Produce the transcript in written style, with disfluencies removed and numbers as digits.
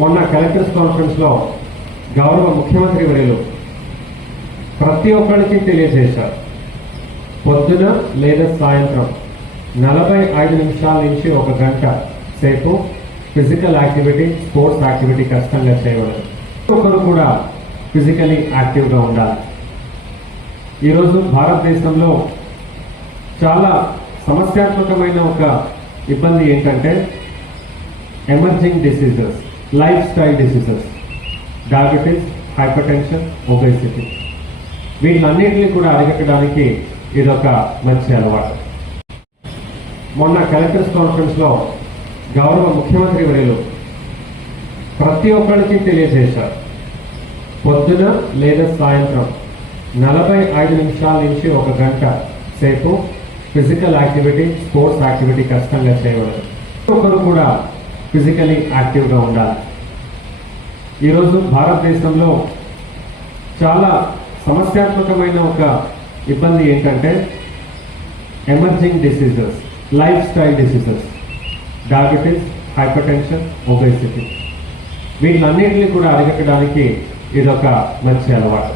మొన్న collectors conference లో గౌరవ ముఖ్యమంత్రి వర్యులు ప్రతి ఒక్కరికి తెలియజేశారు. పొద్దున లేదా సాయంత్రం 45 నిమిషాల నుంచి 1 గంట సేపు ఫిజికల్ యాక్టివిటీ, స్పోర్ట్స్ యాక్టివిటీ ఖచ్చితంగా చేయవాలి. ఒకరు కూడా ఫిజికలీ యాక్టివ్గా ఉండాలి. ఈరోజు భారతదేశంలో చాలా సమస్యాత్మకమైన ఒక ఇబ్బంది ఏంటంటే emerging diseases, life style diseases, diabetes, hyper tension, obesity. వీటన్నింటినీ కూడా అరికట్టడానికి ఇదొక మంచి అలవాటు. మొన్న కలెక్టర్స్ కాన్ఫరెన్స్ లో గౌరవ ముఖ్యమంత్రి వర్యులు ప్రతి ఒక్కరికి తెలియజేశారు. పొద్దున లేదా సాయంత్రం 45 నిమిషాల నుంచి 1 గంట సేపు ఫిజికల్ యాక్టివిటీ, స్పోర్ట్స్ యాక్టివిటీ ఖచ్చితంగా చేయవాలి. ఒకరు కూడా ఫిజికలీ యాక్టివ్గా ఉండాలి. ఈరోజు భారతదేశంలో చాలా సమస్యాత్మకమైన ఒక ఇబ్బంది ఏంటంటే emerging diseases, life style diseases, diabetes, hyper tension, obesity. వీటన్నింటినీ కూడా అరికట్టడానికి ఇదొక మంచి అలవాటు.